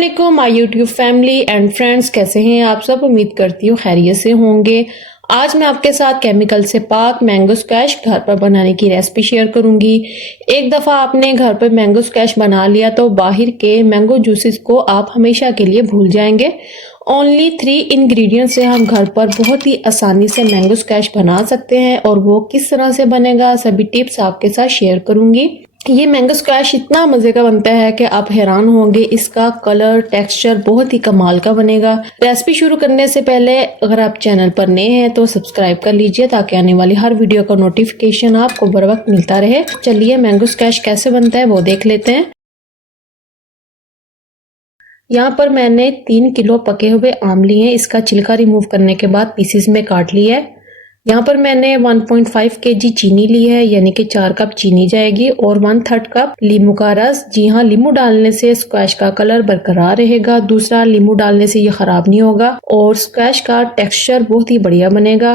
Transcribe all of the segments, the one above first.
अस्सलामुअलैकुम my YouTube family and friends, कैसे हैं आप सब। उम्मीद करती हूँ खैरियत से होंगे। आज मैं आपके साथ केमिकल से पाक मैंगो स्क्वैश घर पर बनाने की रेसिपी शेयर करूंगी। एक दफ़ा आपने घर पर मैंगो स्क्वैश बना लिया तो बाहर के मैंगो जूसेस को आप हमेशा के लिए भूल जाएंगे। ओनली 3 इंग्रेडिएंट्स से हम घर पर बहुत ही आसानी से मैंगो स्क्वैश बना सकते हैं और वो किस तरह से बनेगा सभी टिप्स आपके साथ शेयर करूंगी। ये मैंगो स्क्वैश इतना मज़े का बनता है कि आप हैरान होंगे। इसका कलर टेक्सचर बहुत ही कमाल का बनेगा। रेसिपी शुरू करने से पहले अगर आप चैनल पर नए हैं तो सब्सक्राइब कर लीजिए ताकि आने वाली हर वीडियो का नोटिफिकेशन आपको बर वक्त मिलता रहे। चलिए मैंगो स्क्वैश कैसे बनता है वो देख लेते हैं। यहाँ पर मैंने 3 किलो पके हुए आम लिए हैं। इसका छिलका रिमूव करने के बाद पीसेस में काट लिया है। यहाँ पर मैंने 1.5 kg चीनी ली है, यानी कि 4 कप चीनी जाएगी और 1/3 कप लीमू का रस। जी हाँ, लीमू डालने से स्क्वैश का कलर बरकरार रहेगा। दूसरा, लीमू डालने से ये खराब नहीं होगा और स्क्वैश का टेक्सचर बहुत ही बढ़िया बनेगा।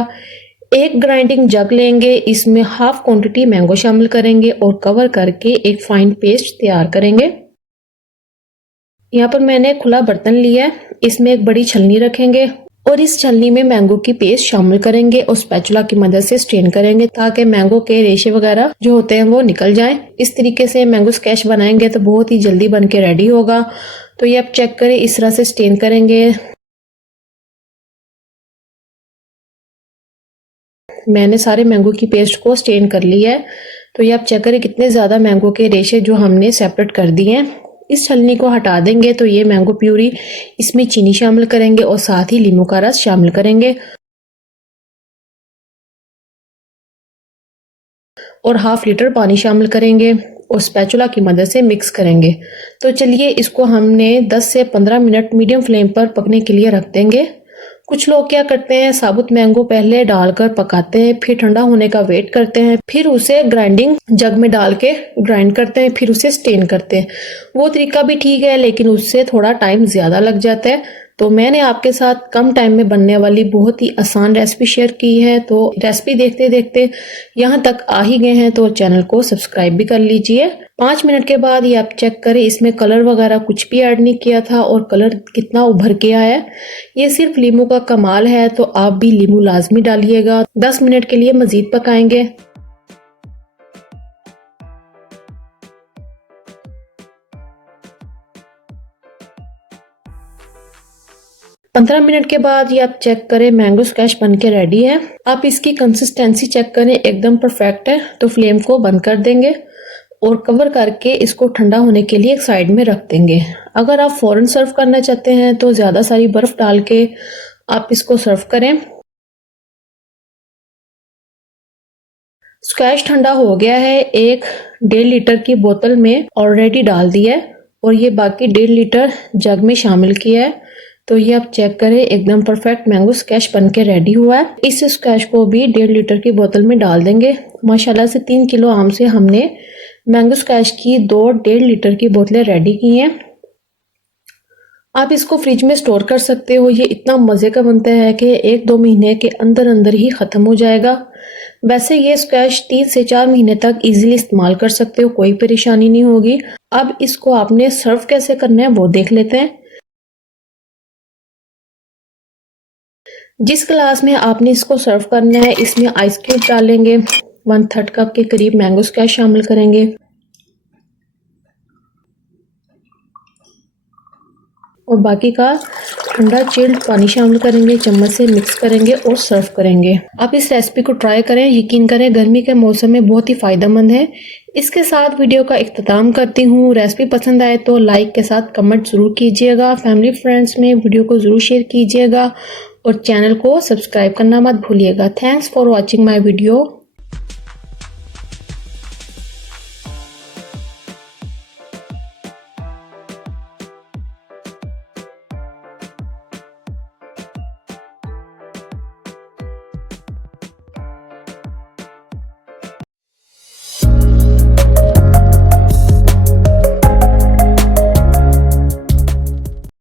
एक ग्राइंडिंग जग लेंगे, इसमें हाफ क्वांटिटी मैंगो शामिल करेंगे और कवर करके एक फाइन पेस्ट तैयार करेंगे। यहाँ पर मैंने खुला बर्तन लिया है, इसमें एक बड़ी छलनी रखेंगे और इस छलनी में मैंगो की पेस्ट शामिल करेंगे और स्पैचुला की मदद से स्ट्रेन करेंगे ताकि मैंगो के रेशे वगैरह जो होते हैं वो निकल जाएं। इस तरीके से मैंगो स्क्वैश बनाएंगे तो बहुत ही जल्दी बन के रेडी होगा। तो ये आप चेक करें, इस तरह से स्ट्रेन करेंगे। मैंने सारे मैंगो की पेस्ट को स्ट्रेन कर लिया है। तो ये आप चेक करें कितने ज़्यादा मैंगो के रेशे जो हमने सेपरेट कर दिए हैं। इस छलनी को हटा देंगे तो ये मैंगो प्यूरी, इसमें चीनी शामिल करेंगे और साथ ही लीमू का रस शामिल करेंगे और हाफ लीटर पानी शामिल करेंगे और स्पैचुला की मदद से मिक्स करेंगे। तो चलिए इसको हमने 10 से 15 मिनट मीडियम फ्लेम पर पकने के लिए रख देंगे। कुछ लोग क्या करते हैं, साबुत मैंगो पहले डालकर पकाते हैं, फिर ठंडा होने का वेट करते हैं, फिर उसे ग्राइंडिंग जग में डाल के ग्राइंड करते हैं, फिर उसे स्टेन करते हैं। वो तरीका भी ठीक है लेकिन उससे थोड़ा टाइम ज़्यादा लग जाता है। तो मैंने आपके साथ कम टाइम में बनने वाली बहुत ही आसान रेसिपी शेयर की है। तो रेसिपी देखते देखते यहाँ तक आ ही गए हैं तो चैनल को सब्सक्राइब भी कर लीजिए। 5 मिनट के बाद ये आप चेक करें, इसमें कलर वगैरह कुछ भी ऐड नहीं किया था और कलर कितना उभर के आया है। ये सिर्फ लीमू का कमाल है, तो आप भी लीमू लाजमी डालिएगा। 10 मिनट के लिए मजीद पकाएंगे। 15 मिनट के बाद ये आप चेक करें, मैंगो स्क्वैश बन के रेडी है। आप इसकी कंसिस्टेंसी चेक करें, एकदम परफेक्ट है। तो फ्लेम को बंद कर देंगे और कवर करके इसको ठंडा होने के लिए एक साइड में रख देंगे। अगर आप फौरन सर्व करना चाहते हैं तो ज़्यादा सारी बर्फ डाल के आप इसको सर्व करें। स्क्वैश ठंडा हो गया है, एक 1.5 लीटर की बोतल में ऑलरेडी डाल दिया है और ये बाकी 1.5 लीटर जग में शामिल किया है। तो ये आप चेक करें, एकदम परफेक्ट मैंगो स्क्वैश बन के रेडी हुआ है। इस स्क्वैश को भी 1.5 लीटर की बोतल में डाल देंगे। माशाल्लाह से 3 किलो आम से हमने मैंगो स्क्वैश की 2 1.5 लीटर की बोतलें रेडी की हैं। आप इसको फ्रिज में स्टोर कर सकते हो। ये इतना मज़े का बनता है कि 1-2 महीने के अंदर अंदर ही ख़त्म हो जाएगा। वैसे ये स्क्वैश 3 से 4 महीने तक इजीली इस्तेमाल कर सकते हो, कोई परेशानी नहीं होगी। अब इसको आपने सर्व कैसे करना है वो देख लेते हैं। जिस गिलास में आपने इसको सर्व करना है इसमें आइस क्यूब डालेंगे, 1/3 कप के करीब मैंगो स्क्वैश शामिल करेंगे और बाकी का ठंडा चिल्ड पानी शामिल करेंगे, चम्मच से मिक्स करेंगे और सर्व करेंगे। आप इस रेसिपी को ट्राई करें, यकीन करें गर्मी के मौसम में बहुत ही फ़ायदेमंद है। इसके साथ वीडियो का इख्तिताम करती हूँ। रेसिपी पसंद आए तो लाइक के साथ कमेंट ज़रूर कीजिएगा। फैमिली फ्रेंड्स में वीडियो को ज़रूर शेयर कीजिएगा और चैनल को सब्सक्राइब करना मत भूलिएगा। Thanks for watching my video.